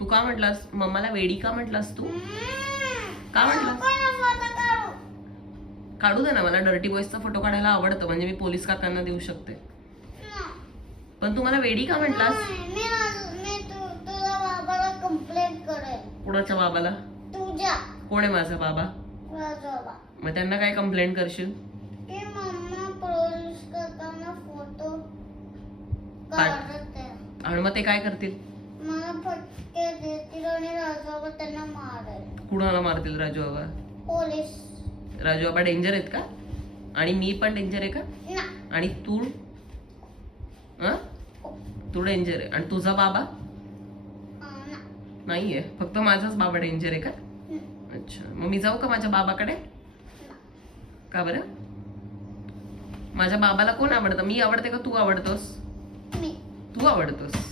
तू का म्हटलास मम्माला वेडी का म्हटलास तू? का म्हटलास? काढू दे ना, मला डर्टी बॉयजचा फोटो काढायला आवडतं, म्हणजे मी पोलीस काकांना देऊ शकते. पण तू मला वेडी का म्हटलास? तुझ्या बाबाला कंप्लेंट करेल. कुणाच्या बाबाला? तुझ्या. कोण आहे माझा बाबा? राजोबा. मग त्यांना काय कंप्लेंट करशील? की मम्मा पोलीस काकांना फोटो काढत आहे. आणि मग ते काय करतील? मला फटके देतील आणि राजोबा त्यांना मारेल. कुणाला मारतील राजू बाबा? पोलीस. राजू बाबा डेंजर आहेत का? आणि मी पण डेंजर आहे का? ना. आणि तू? तू डेंजर आहे आणि तुझा बाबा ना. नाहीये, फक्त माझाच बाबा डेंजर आहे का? अच्छा, मग मी जाऊ का माझ्या बाबाकडे? का बरं? माझ्या बाबाला कोण आवडतं? मी आवडते का तू आवडतोस? मी. तू आवडतोस.